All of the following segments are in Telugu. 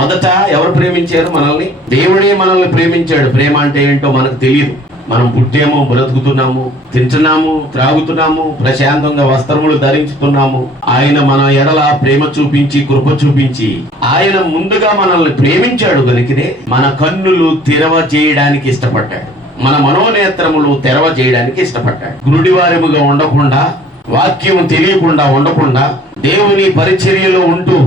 మొదట ఎవరు ప్రేమించారు మనల్ని? దేవుడే మనల్ని ప్రేమించాడు. ప్రేమ అంటే ఏంటో మనకు తెలియదు మనం పుట్టేమో బ్రతుకుతున్నాము తింటున్నాము త్రాగుతున్నాము ప్రశాంతంగా వస్త్రములు ధరించుతున్నాము ఆయన మన ఎడల ప్రేమ చూపించి కృప చూపించి ఆయన ముందుగా మనల్ని ప్రేమించాడు కనుకనే మన కన్నులు తెరవ చేయడానికి ఇష్టపడ్డాడు. మన మనోనేత్రములు తెరవ చేయడానికి ఇష్టపడ్డాడు. గురుడివారముగా ఉండకుండా వాక్యం తెలియకుండా ఉండకుండా దేవుని పరిచర్యలో ఉంటూ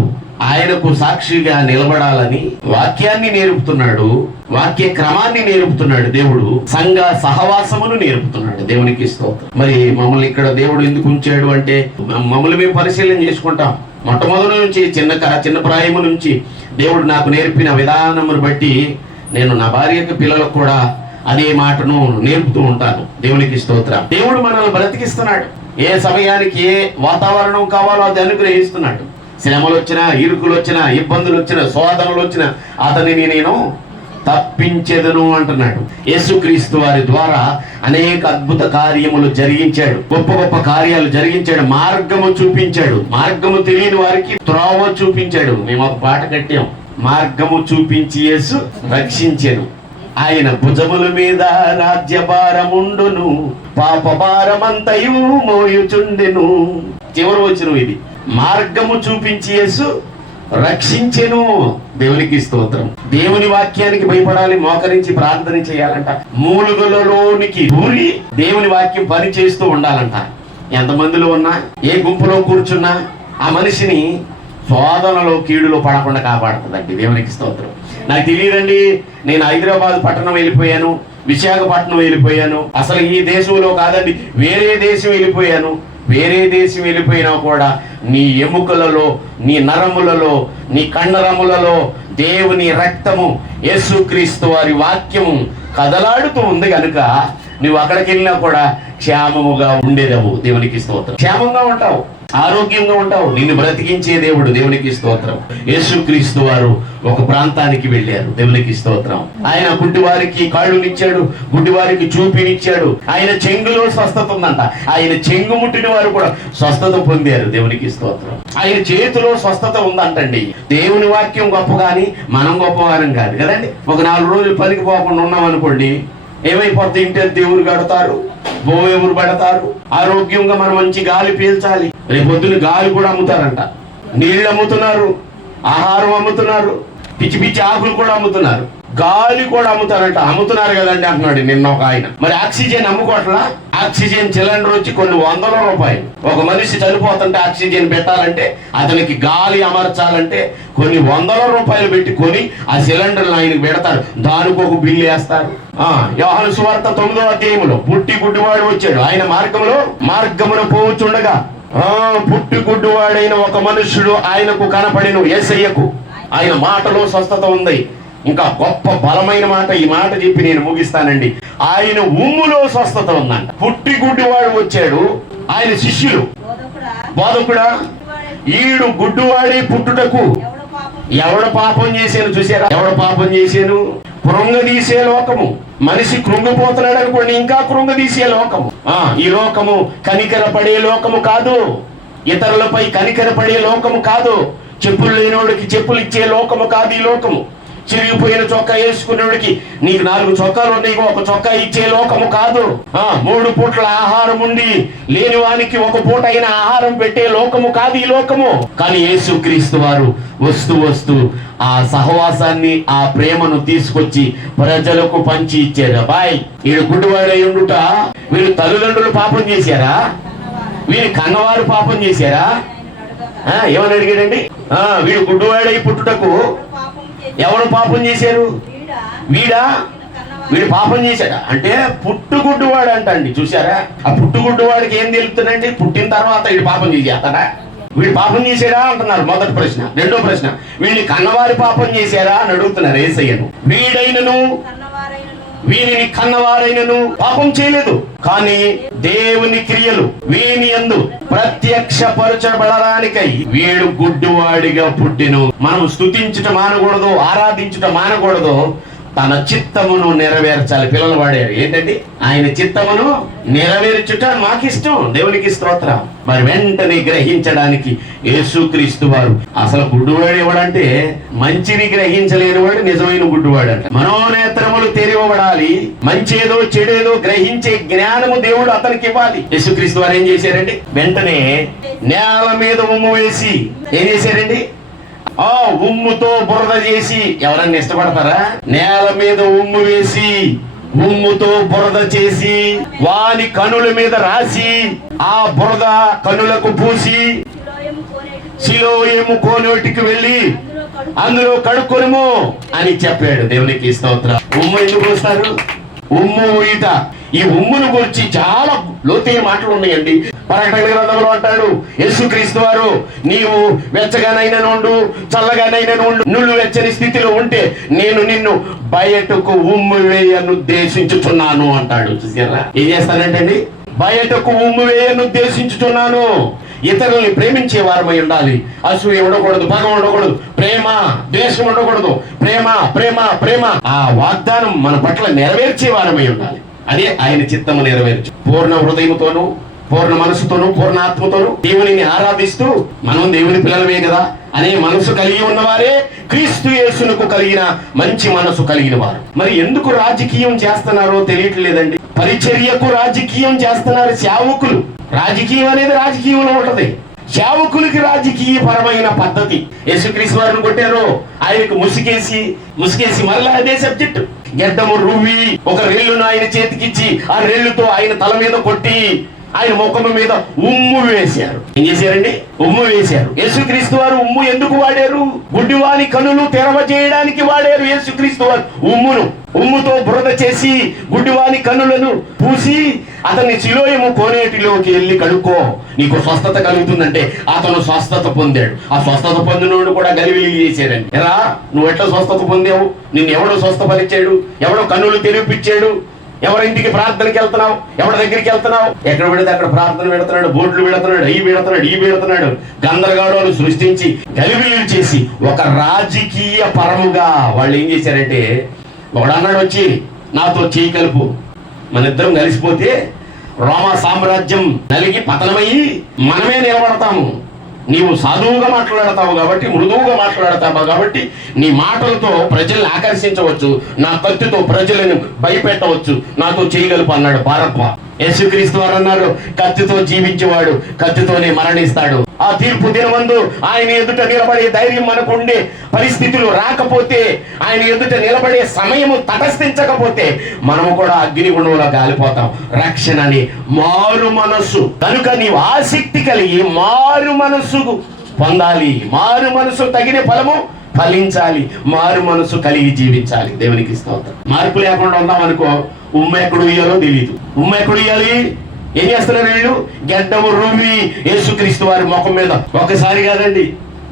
ఆయనకు సాక్షిగా నిలబడాలని వాక్యాన్ని నేర్పుతున్నాడు వాక్య క్రమాన్ని నేర్పుతున్నాడు దేవుడు. సంఘ సహవాసమును నేర్పుతున్నాడు దేవునికి స్తోత్రం. మరి మమ్మల్ని ఇక్కడ దేవుడు ఎందుకు ఉంచాడు అంటే మమ్మల్ని మేము పరిశీలన చేసుకుంటాం. మొట్టమొదటి నుంచి చిన్న చిన్న ప్రాయము నుంచి దేవుడు నాకు నేర్పిన విధానమును బట్టి నేను నా భార్యకు పిల్లలకు కూడా అదే మాటను నేర్పుతూ ఉంటాను. దేవునికి స్తోత్రం. దేవుడు మనల్ని బ్రతికిస్తున్నాడు. ఏ సమయానికి ఏ వాతావరణం కావాలో అది అనుగ్రహిస్తున్నాడు. శ్రమలు వచ్చినా ఇరుకులు వచ్చినా ఇబ్బందులు వచ్చినా శోధనలు వచ్చినా అతనిని నేను తప్పించేదను అంటున్నాడు. యేసుక్రీస్తు వారి ద్వారా అనేక అద్భుత కార్యములు జరిగించాడు. గొప్ప గొప్ప కార్యాలు జరిగించాడు. మార్గము చూపించాడు. మార్గము తెలియని వారికి త్రోవ చూపించాడు. మేము ఒక పాట కట్టాం. మార్గము చూపించి యేసు రక్షించాను. ఆయన భుజముల మీద రాజ్యభారముండును. పాప భారమంతయు మోయుచుండెను. చివరి వచ్చిన ఇది. మార్గము చూపించి యేసు రక్షించెను. దేవునికి స్తోత్రం. దేవుని వాక్యానికి భయపడాలి మోకరించి ప్రార్థన చేయాలంట. మూలుగులలోనికి దూరి దేవుని వాక్యం పని చేస్తూ ఉండాలంట. ఎంతమందిలో ఉన్నా ఏ గుంపులో కూర్చున్నా ఆ మనిషిని శోధనలో కీడులో పడకుండా కాపాడుతుందండి. దేవునికి స్తోత్రం. నాకు తెలియదండి నేను హైదరాబాద్ పట్టణం వెళ్ళిపోయాను విశాఖపట్నం వెళ్ళిపోయాను. అసలు ఈ దేశంలో కాదండి వేరే దేశం వెళ్ళిపోయాను. వేరే దేశం వెళ్ళిపోయినా కూడా నీ ఎముకలలో నీ నరములలో నీ కండరములలో దేవుని రక్తము యేసుక్రీస్తు వారి వాక్యము కదలాడుతూ ఉంది కనుక నువ్వు అక్కడికి వెళ్ళినా కూడా క్షేమముగా ఉండేదవు దేవునికి స్తోత్రం. క్షేమంగా ఉంటావు. ఆరోగ్యంగా ఉంటావు. నిన్ను బ్రతికించే దేవుడు దేవునికి స్తోత్రం. యేసుక్రీస్తు వారు ఒక ప్రాంతానికి వెళ్ళారు. దేవునికి స్తోత్రం. ఆయన గుడ్డివారికి కాళ్ళునిచ్చాడు గుడ్డివారికి చూపినిచ్చాడు. ఆయన చెంగులో స్వస్థత ఉందంట. ఆయన చెంగు ముట్టిన వారు కూడా స్వస్థత పొందారు. దేవునికి స్తోత్రం. ఆయన చేతిలో స్వస్థత ఉందంటండి. దేవుని వాక్యం గొప్ప కానీ మనం గొప్పవారం కాదు కదండి? ఒక నాలుగు రోజులు పనికి పోకుండా ఉన్నాం అనుకోండి ఏమైపోతే ఇంటే దేవుడు కడతారు? బోయములు పడతారు? ఆరోగ్యంగా మనం మంచి గాలి పీల్చాలి. రేపు గాలి కూడా అమ్ముతారంట. నీళ్ళు అమ్ముతున్నారు ఆహారం అమ్ముతున్నారు. పిచ్చి పిచ్చి ఆకులు కూడా అమ్ముతున్నారు. గాలి కూడా అమ్ముతారంట. అమ్ముతున్నారు కదండి అంటున్నాడు నిన్న ఒక ఆయన. మరి ఆక్సిజన్ అమ్ముకోట్లా ఆక్సిజన్ సిలిండర్ వచ్చి కొన్ని వందల రూపాయలు. ఒక మనిషి చనిపోతుంటే ఆక్సిజన్ పెట్టాలంటే అతనికి గాలి అమర్చాలంటే కొన్ని వందల రూపాయలు పెట్టి కొని ఆ సిలిండర్ ఆయనకు పెడతారు. దానికి ఒక బిల్లు వేస్తారు. ఆ యోహాను సువార్త తొమ్మిదో అధ్యాయంలో పుట్టి గుడ్డివాడు వచ్చాడు. ఆయన మార్గంలో మార్గమున పోవచ్చుండగా ఆ పుట్టి గుడ్డివాడైన ఒక మనుషుడు ఆయనకు కనపడిను ఎస్ఐకు ఆయన మాటలో స్వస్థత ఉంది. ఇంకా గొప్ప బలమైన మాట ఈ మాట చెప్పి నేను ముగిస్తానండి. ఆయన ఉమ్ములో స్వస్థత ఉందంట. పుట్టి గుడ్డివాడు వచ్చాడు. ఆయన శిష్యులు. బోధకుడా, ఈడు గుడ్డువాడి పుట్టుటకు. ఎవడ పాపం చేశాను చూసారా ఎవడ పాపం చేశాను కృంగదీసే లోకము. మనిషి కృంగిపోతున్నాడు అనుకోండి ఇంకా కృంగదీసే లోకము. ఆ ఈ లోకము కనికర పడే లోకము కాదు. ఇతరులపై కనికర పడే లోకము కాదు. చెప్పులు లేనోడికి చెప్పులు ఇచ్చే లోకము కాదు ఈ లోకము. చిరిగిపోయిన చొక్కా వేసుకునేవాడికి నీకు నాలుగు చొక్కాలు ఉన్నాయి ఒక చొక్కా ఇచ్చే లోకము కాదు. ఆ మూడు పూట్ల ఆహారం ఉండి లేని వానికి ఒక పూట అయిన ఆహారం పెట్టే లోకము కాదు ఈ లోకము. కానీ యేసుక్రీస్తు వారు వస్తూ వస్తూ ఆ సహవాసాన్ని ఆ ప్రేమను తీసుకొచ్చి ప్రజలకు పంచి ఇచ్చారు. బాయ్ వీడు గుడ్డివాడై ఉండుట వీళ్ళు తల్లిదండ్రులు పాపం చేశారా? వీరి కన్నవారు పాపం చేశారా? ఏమని అడిగాడండి? ఆ, వీడు గుడ్డువాడై పుట్టుటకు ఎవడు పాపం ఎవరు పాపం చేశారు? వీడా? వీడు పాపం చేశాడా? అంటే పుట్టుగుడ్డువాడు అంటండి చూసారా ఆ పుట్టుగుడ్డువాడికి ఏం తెలుపుతుందండి? పుట్టిన తర్వాత వీడు పాపం చేసేస్తాడా? వీడు పాపం చేశాడా అంటున్నారు మొదటి ప్రశ్న. రెండో ప్రశ్న. వీడిని కన్నవారి పాపం చేశారా అని అడుగుతున్నారు ఏసయ్యను. వీడైనను వీరిని కన్నవారైనను పాపం చేయలేదు. కానీ దేవుని క్రియలు వీని యందు ప్రత్యక్షపరచబడడానికై వీడు గుడ్డువాడిగా పుట్టిను. మనం స్తుతించుట మానకూడదు ఆరాధించుట మానకూడదు తన చిత్తమును నెరవేర్చాలి. పిల్లలు వాడారు. ఏంటండి? ఆయన చిత్తమును నెరవేర్చుట మాకిష్టం. దేవునికి స్తోత్ర. మరి వెంటనే గ్రహించడానికి యేసుక్రీస్తు వారు. అసలు గుడ్డువాడు ఎవడంటే? మంచిని గ్రహించలేని వాడు నిజమైన గుడ్డువాడు అంట మనోనేత్రములు తెరవబడాలి. మంచేదో చెడేదో గ్రహించే జ్ఞానము దేవుడు అతనికి ఇవ్వాలి. యేసుక్రీస్తు వారు ఏం చేశారండి? వెంటనే నేల మీద ఉమ్ము వేసి ఏం చేశారండి? ఆ ఉమ్ముతో బురద చేసి ఎవరన్నా ఇష్టపడతారా? నేల మీద ఉమ్ము వేసి ఉమ్ముతో బురద చేసి వాని కనుల మీద రాసి ఆ బురద కనులకు పూసి శిలోయము ఏము కోనోటికి వెళ్ళి అందులో అందులో కడుక్కొనుము అని చెప్పాడు దేవునికి స్తోత్రం. ఉమ్ము ఎందుకు వస్తారు? ఉమ్ము ఈట. ఈ ఉమ్మును గురించి చాలా లోతైన మాటలు ఉన్నాయండి. ప్రకటన గ్రంథంలో అంటాడు యేసుక్రీస్తు వారు నీవు వెచ్చగానైనా ఉండు చల్లగానైనా ఉండు నువ్వు వెచ్చని స్థితిలో ఉంటే నేను నిన్ను బయటకు ఉమ్ము వేయను ఉద్దేశించుచున్నాను అంటాడు. చూసారా ఏం చేస్తానంటండి బయటకు ఉమ్ము వేయను ఉద్దేశించుచున్నాను. ఇతరుల్ని ప్రేమించే వారమై ఉండాలి. అసూయ ఉండకూడదు పగ ఉండకూడదు ప్రేమ ద్వేషం ఉండకూడదు. ప్రేమ ప్రేమ ప్రేమ. ఆ వాగ్దానం మన పట్ల నెరవేర్చే వారమై ఉండాలి. అదే ఆయన చిత్తము నెరవేర్చు. పూర్ణ హృదయముతోను పూర్ణ మనసుతోను పూర్ణ ఆత్మతోను దేవునిని ఆరాధిస్తూ మనం దేవుని పిల్లలమే కదా అనే మనసు కలిగి ఉన్నవారే క్రీస్తు యేసునకు కలిగిన మంచి మనసు కలిగిన వారు. మరి ఎందుకు రాజకీయం చేస్తున్నారో తెలియట్లేదండి. పరిచర్యకు రాజకీయం చేస్తున్నారు సేవకులు. రాజకీయం అనేది రాజకీయంలో ఉంటది. సేవకులకి రాజకీయ పరమైన పద్ధతి. యేసుక్రీస్తు వారిని కొట్టారు ఆయనకు ముసుగేసి ముసుగేసి మరలా అదే సబ్జెక్టు. గెడ్డము రువ్వి ఒక రెల్లును ఆయన చేతికిచ్చి ఆ రెల్లుతో ఆయన తల మీద కొట్టి ఆయన ముఖం మీద ఉమ్ము వేశారు. ఏం చేశారండి? ఉమ్ము వేశారు. యేసుక్రీస్తు వారు ఉమ్ము ఎందుకు వాడారు? గుడ్డివాని కనులు తెరవ చేయడానికి వాడారు యేసుక్రీస్తు వారు. ఉమ్మును ఉమ్ముతో బురద చేసి గుడ్డివాని కనులను పూసి అతన్ని శిలోయము కోనేటిలోకి వెళ్ళి కడుక్కో నీకు స్వస్థత కలుగుతుందంటే అతను స్వస్థత పొందాడు. ఆ స్వస్థత పొందినోడు కూడా గలివిలి చేశాడండి. ఎలా నువ్వు ఎట్లా స్వస్థత పొందావు? నిన్ను ఎవడో స్వస్థపరిచాడు? ఎవడో కన్నులు ఎవరి ఇంటికి ప్రార్థనకి వెళ్తున్నావు? ఎవరి దగ్గరికి వెళ్తున్నావు? ఎక్కడ పెడితే అక్కడ ప్రార్థన పెడుతున్నాడు బోర్డులు పెడుతున్నాడు ఈ పెడుతున్నాడు ఈ పెడుతున్నాడు. గందరగోళాలు సృష్టించి గలిబిలు చేసి ఒక రాజకీయ పరముగా వాళ్ళు ఏం చేశారంటే ఒకడన్నాడు వచ్చి నాతో చేయి కలుపు. మన ఇద్దరం కలిసిపోతే రోమా సామ్రాజ్యం నలిగి పతనమయ్యి మనమే నిలబడతాము. నీవు సాధువుగా మాట్లాడతావు కాబట్టి మృదువుగా మాట్లాడతావు కాబట్టి నీ మాటలతో ప్రజల్ని ఆకర్షించవచ్చు. నా కత్తితో ప్రజలను భయపెట్టవచ్చు. నాతో చేయగలుపు అన్నాడు భారత్వ. యేసుక్రీస్తు వారు అన్నారు కత్తితో జీవించేవాడు కత్తితోనే మరణిస్తాడు. ఆ తీర్పు దినమందు ఆయన ఎదుట నిలబడే ధైర్యం మనకు ఉండే పరిస్థితులు రాకపోతే ఆయన ఎదుట నిలబడే సమయము తటస్థించకపోతే మనము కూడా అగ్నిగుణంలో కాలిపోతాం రక్షణని మారు మనస్సు. కనుక నీవు ఆసక్తి కలిగి మారు మనస్సు పొందాలి. మారు మనసు తగిన ఫలము ఫలించాలి. మారు మనసు కలిగి జీవించాలి. దేవునికి స్తోత్రం. మార్పు లేకుండా ఉన్నాం అనుకో ఉమ్మ ఎక్కడ ఇయ్యాలో తెలియదు ఉమ్మ ఎక్కడ ఇయ్యాలి ఏం చేస్తున్నారు వీళ్ళు? గడ్డము రువ్వి యేసుక్రీస్తు వారి ముఖం మీద. ఒకసారి కాదండి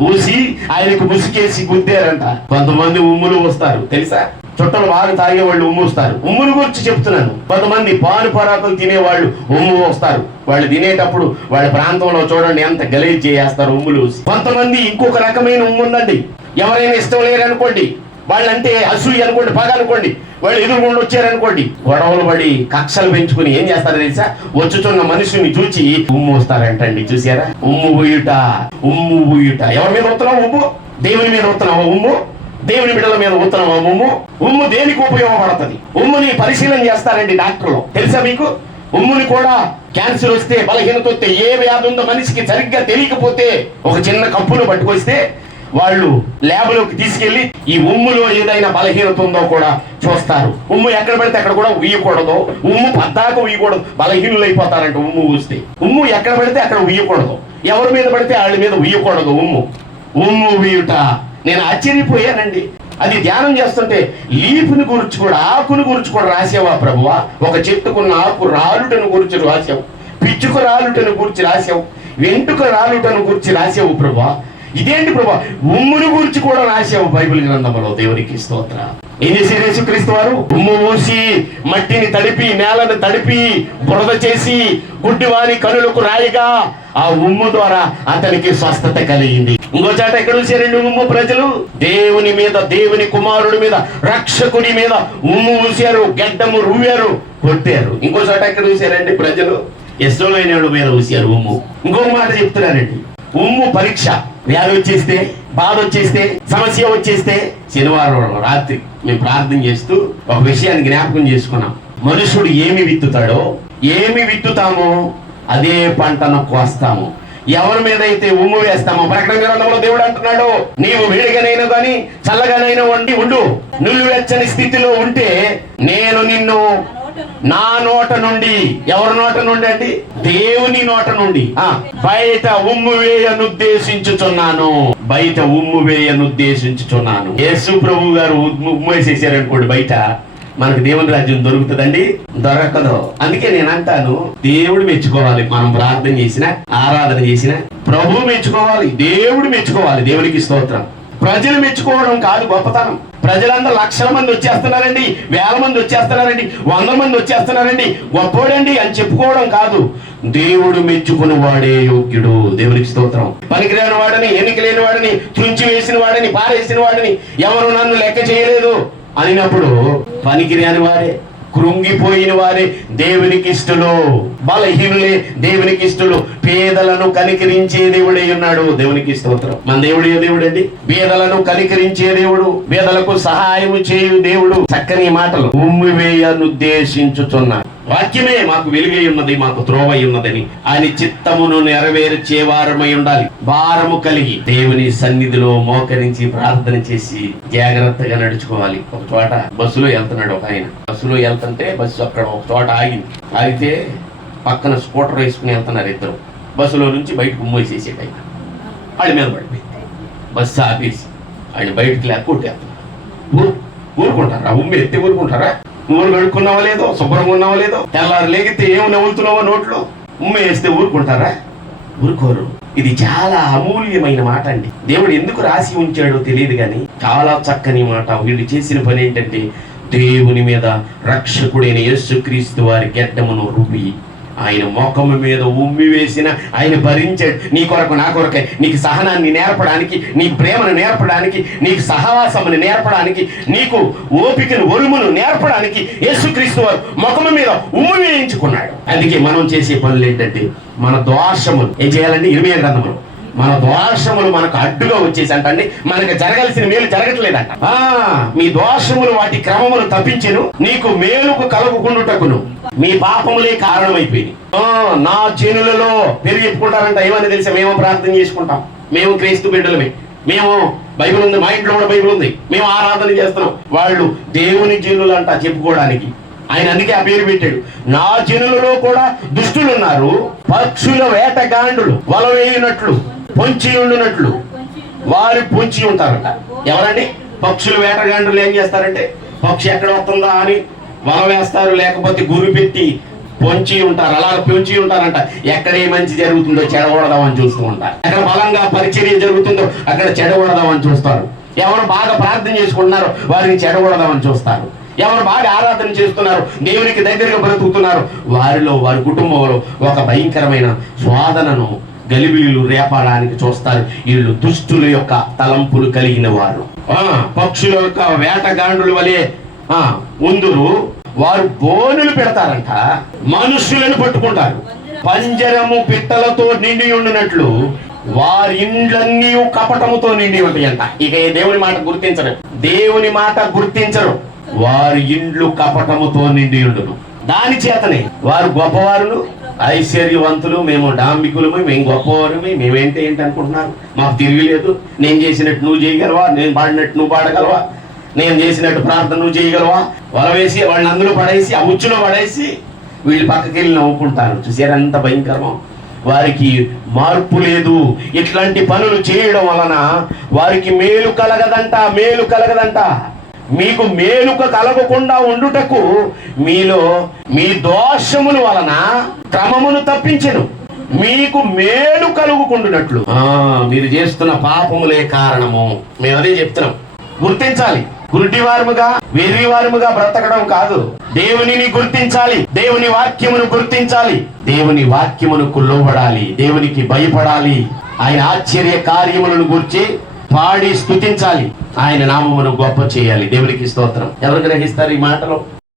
ఊసి ఆయనకు ముసుకేసి గుద్దారంట. కొంతమంది ఉమ్ములు వస్తారు తెలుసా? చుట్టలు బాగా తాగే వాళ్ళు ఉమ్ము వస్తారు ఉమ్ముల గురించి చెప్తున్నాను. కొంతమంది పాలు పరాకులు తినేవాళ్ళు ఉమ్ము వస్తారు వాళ్ళు తినేటప్పుడు వాళ్ళ ప్రాంతంలో చూడండి ఎంత గలీజ్ చేస్తారు ఉమ్ములు కొంతమంది ఇంకొక రకమైన ఉమ్ము ఉందండి. ఎవరైనా ఇష్టం లేరనుకోండి వాళ్ళంటే అసూయ అనుకోండి పగ అనుకోండి. వాళ్ళు ఎదురుకుండా వచ్చారనుకోండి. గొడవలు పడి కక్షలు పెంచుకుని ఏం చేస్తారో తెలుసా? వచ్చుతున్న మనిషిని చూచి ఉమ్ము వస్తారంటండి చూసారా ఉమ్ము ఊయుట ఉమ్ము ఊయుట ఎవరి మీద వస్తున్నావు ఉమ్ము? దేవుని మీద వస్తున్నావా ఉమ్ము? దేవుని బిడ్డల మీద ఉత్తరమా ఉమ్ము? ఉమ్ము దేనికి ఉపయోగపడుతుంది? ఉమ్ముని పరిశీలన చేస్తారండి డాక్టర్లు. తెలుసా మీకు? ఉమ్ముని కూడా క్యాన్సర్ వస్తే బలహీనత వస్తే ఏ వ్యాధి ఉందో మనిషికి సరిగ్గా తెలియకపోతే ఒక చిన్న కప్పును పట్టుకొస్తే వాళ్ళు ల్యాబ్లోకి తీసుకెళ్ళి ఈ ఉమ్ములో ఏదైనా బలహీనత ఉందో కూడా చూస్తారు. ఉమ్ము ఎక్కడ పెడితే అక్కడ కూడా ఉయ్యకూడదు ఉమ్ము పద్దాక ఉయ్యకూడదు బలహీనులు అయిపోతారంట ఉమ్ము ఊస్తే. ఉమ్ము ఎక్కడ పెడితే అక్కడ ఉయ్యకూడదు ఎవరి మీద పడితే వాళ్ళ మీద ఉయ్యకూడదు ఉమ్ము. ఉమ్ము ఉయ్యుట నేను ఆశ్చర్యపోయానండి. అది ధ్యానం చేస్తుంటే లీపుని గురించి కూడా ఆకుని గురించి కూడా రాసావా ప్రభువా? ఒక చెట్టుకున్న ఆకు రాలుటను గురించి రాసావు. పిచ్చుక రాలుటను గురించి రాసావు. వెంటుక రాలుటను గురించి రాసావు ప్రభువా? ఇదేంటి ప్రభా? ఉమ్ముని గురించి కూడా రాసావు బైబిల్ గ్రంథంలో దేవునికి స్తోత్ర. ఏం చేశారు యేసుక్రీస్తు వారు? ఉమ్ము మూసి మట్టిని తడిపి నేలను తడిపి బురద చేసి గుడ్డివాని కనులకు రాయిగా ఆ ఉమ్ము ద్వారా అతనికి స్వస్థత కలిగింది. ఇంకో చాట ఎక్కడ చూసారండి ఉమ్ము ప్రజలు? దేవుని మీద దేవుని కుమారుడి మీద రక్షకుడి మీద ఉమ్ము ఊసారు గడ్డము రువ్వారు కొట్టారు. ఇంకో చోట ఎక్కడ చూసారండి ప్రజలు? ఇష్టమైన మీద ఊసారు ఉమ్ము. ఇంకో మాట చెప్తున్నారండి. ఉమ్ము పరీక్ష. వ్యాధి వచ్చేస్తే బాధ వచ్చేస్తే సమస్య వచ్చేస్తే శనివారం రాత్రి మేము ప్రార్థన చేస్తూ ఒక విషయాన్ని జ్ఞాపకం చేసుకున్నాం. మనుషుడు ఏమి విత్తుతాడో ఏమి విత్తుతామో అదే పంటను కోస్తాము ఎవరి మీద అయితే ఉమ్ము వేస్తామో ప్రకటన గ్రంథంలో దేవుడు అంటున్నాడు నీవు వేడిగానైనా గాని చల్లగానైనా వండి ఉండు. నువ్వు వెచ్చని స్థితిలో ఉంటే నేను నిన్ను నా నోట నుండి ఎవరి నోట నుండి అండి? దేవుని నోట నుండి. ఆ బయట ఉమ్ము వేయనుద్దేశించుచున్నాను బయట ఉమ్ము వేయనుద్దేశించుచున్నాను యేసు ప్రభు గారు ఉమ్ము వేసేసారనుకోండి బయట. మనకు దేవుని రాజ్యం దొరుకుతుందండి? దొరకదు. అందుకే నేను అంటాను దేవుడు మెచ్చుకోవాలి. మనం ప్రార్థన చేసిన ఆరాధన చేసిన ప్రభు మెచ్చుకోవాలి దేవుడు మెచ్చుకోవాలి. దేవునికి స్తోత్రం. ప్రజలు మెచ్చుకోవడం కాదు గొప్పతనం. ప్రజలందరూ లక్షల మంది వచ్చేస్తున్నారండి వేల మంది వచ్చేస్తున్నారండి వందల మంది వచ్చేస్తున్నారండి. గొప్పోడండి అని చెప్పుకోవడం కాదు. దేవుడు మెచ్చుకుని వాడే యోగ్యుడు. దేవునికి స్తోత్రం. పనికిరాని వాడని ఎన్నిక లేని వాడిని తుంచి వేసిన వాడిని పారేసిన వాడిని ఎవరు నన్ను లెక్క చేయలేదు? అనినప్పుడు పనికిరాని వాడే. కృంగిపోయిన వారే దేవునికి ఇష్టలు బలహీనులే దేవునికి ఇష్టలు పేదలను కనికరించే దేవుడై ఉన్నాడు దేవునికి స్తోత్రం మన దేవుడు ఏ దేవుడు అండి? పేదలను కనికరించే దేవుడు పేదలకు సహాయం చేయు దేవుడు. చక్కని మాటలు ఉమ్మి వేయనుద్దేశించుచున్నాడు వాక్యమే మాకు వెలుగై ఉన్నది మాకు త్రోవై ఉన్నదని. ఆయన చిత్తమును నెరవేర్చే వారమై ఉండాలి. భారము కలిగి దేవుని సన్నిధిలో మోకరించి ప్రార్థన చేసి జాగ్రత్తగా నడుచుకోవాలి. ఒక చోట బస్సులో వెళ్తున్నాడు ఒక ఆయన. బస్సులో వెళ్తుంటే బస్సు అక్కడ ఒక చోట ఆగింది. ఆగితే పక్కన స్కూటర్ వేసుకుని వెళ్తున్నారు ఇద్దరు. బస్సులో నుంచి బయటకు ఉమ్మేసేసాడు ఆయన. వాడి మీద పడిపోయింది. బస్సు ఆపేసి ఆయన బయటికి లేక కొట్టేస్తున్నారు ఊరుకుంటారా? ఉమ్మి ఎత్తి ఊరుకుంటారా? నువ్వు కడుక్కున్నావా లేదో? శుభ్రంగా ఉన్నావా లేదో? తెల్లారు లేగితే ఏమి నవ్వులుతున్నావో నోట్లో? ఉమ్మ వేస్తే ఊరుకుంటారా? ఊరుకోరు. ఇది చాలా అమూల్యమైన మాట అండి. దేవుడు ఎందుకు రాసి ఉంచాడో తెలియదు కానీ చాలా చక్కని మాట వీళ్ళు చేసిన పని ఏంటంటే దేవుని మీద రక్షకుడైన యేసుక్రీస్తు వారి గెడ్డమును రుబ్బి ఆయన మొఖము మీద ఉమ్మి వేసిన ఆయన భరించాడు నీ కొరకు నా కొరకే. నీకు సహనాన్ని నేర్పడానికి నీ ప్రేమను నేర్పడానికి నీకు సహవాసమును నేర్పడానికి నీకు ఓపికను ఒరుమును నేర్పడానికి యేసుక్రీస్తు వారు ముఖము మీద ఉమ్మి వేయించుకున్నాడు. అందుకే మనం చేసే పనులు ఏంటంటే మన దోషములు ఏం చేయాలంటే ఇరవై గ్రంథములు మన దోషములు మనకు అడ్డుగా వచ్చేసి అంటండి మనకు జరగాల్సిన మేలు జరగట్లేదంట. ఆ. మీ దోషములు వాటి క్రమములు తప్పించెను. నీకు మేలుకు కలుగుకుండుటకును. మీ పాపములే కారణమైపోయింది ఆ నా జనులలో పెరిగి చెప్పుకుంటారంట. ఏమని తెలిసి? మేము ప్రార్థన చేసుకుంటాం. మేము క్రీస్తు బిడ్డలమే. మేము బైబిల్ ఉంది. మా ఇంట్లో కూడా బైబిల్ ఉంది. మేము ఆరాధన చేస్తున్నాం. వాళ్ళు దేవుని జనులు అంట చెప్పుకోవడానికి. ఆయన అందుకే ఆ పేరు పెట్టాడు. నా జనులలో కూడా దుష్టులు ఉన్నారు పక్షుల వేటగాండులు వల వేయునట్లు పొంచి ఉండినట్లు. వారు పొంచి ఉంటారట. ఎవరండి? పక్షులు వేటగాండ్రులు ఏం చేస్తారంటే పక్షి ఎక్కడ వస్తుందా అని వల వేస్తారు. లేకపోతే గురి పెట్టి పొంచి ఉంటారు. అలా పొంచి ఉంటారంట. ఎక్కడ ఏ మంచి జరుగుతుందో చెడగొడదామని చూస్తూ ఉంటారు. ఎక్కడ బలంగా పరిచర్య జరుగుతుందో అక్కడ చెడగొడదామని చూస్తారు. ఎవరు బాగా ప్రార్థన చేసుకుంటున్నారో వారిని చెడగొడదామని చూస్తారు. ఎవరు బాగా ఆరాధన చేస్తున్నారు దేవునికి దగ్గరగా బ్రతుకుతున్నారు వారిలో వారి కుటుంబంలో ఒక భయంకరమైన స్వాదనను గలిబిలీలు రేపడానికి చూస్తారు. వీళ్ళు దుష్టుల యొక్క తలంపులు కలిగిన వారు. ఆ, పక్షుల యొక్క వేటగాండుల వలె ఆ, ఉందురు. వారు బోనులు పెడతారంట. మనుషులను పట్టుకుంటారు. పంజరము పిట్టలతో నిండి ఉండినట్లు వారి ఇండ్లన్నీ కపటముతో నిండి ఉంటాయంట. ఇక దేవుని మాట గుర్తించరు. దేవుని మాట గుర్తించరు. వారి ఇండ్లు కపటముతో నిండి ఉండును. దాని చేతనే వారు గొప్పవారులు ఐశ్వర్యవంతులు మేము డాంబికులము మేము గొప్పవారమే మేమేంటి ఏంటి అనుకుంటున్నారు? మాకు తిరిగిలేదు నేను చేసినట్టు నువ్వు చేయగలవా? నేను పాడినట్టు నువ్వు పాడగలవా? నేను చేసినట్టు ప్రార్థన నువ్వు చేయగలవా? వల వేసి వాళ్ళని అందులో పడేసి ఆ ఉచ్చులో పడేసి వీళ్ళు పక్కకి వెళ్ళి నవ్వుకుంటారు. చూసారు? ఎంత భయంకరమో. వారికి మార్పు లేదు. ఇట్లాంటి పనులు చేయడం వలన వారికి మేలు కలగదంట మేలు కలగదంట. మీకు మేలుక కలగకుండా ఉండుటకు మీలో మీ దోషముల వలన క్రమమును తప్పించెను. మీకు మేలు కలుగుకుంటున్నట్లు ఆ, మీరు చేస్తున్న పాపములే కారణము. మేము అదే చెప్తున్నాం. గుర్తించాలి. గురుడివారముగా వెర్రివారముగా బ్రతకడం కాదు. దేవునిని గుర్తించాలి. దేవుని వాక్యమును గుర్తించాలి. దేవుని వాక్యమునకు లోబడాలి. దేవునికి భయపడాలి. ఆయన ఆశ్చర్య కార్యములను గుర్చి పాడి స్తుతించాలి. ఆయన నామమును గొప్ప చేయాలి. దేవునికి స్తోత్రం. ఎవరు గ్రహిస్తారు ఈ మాటలో?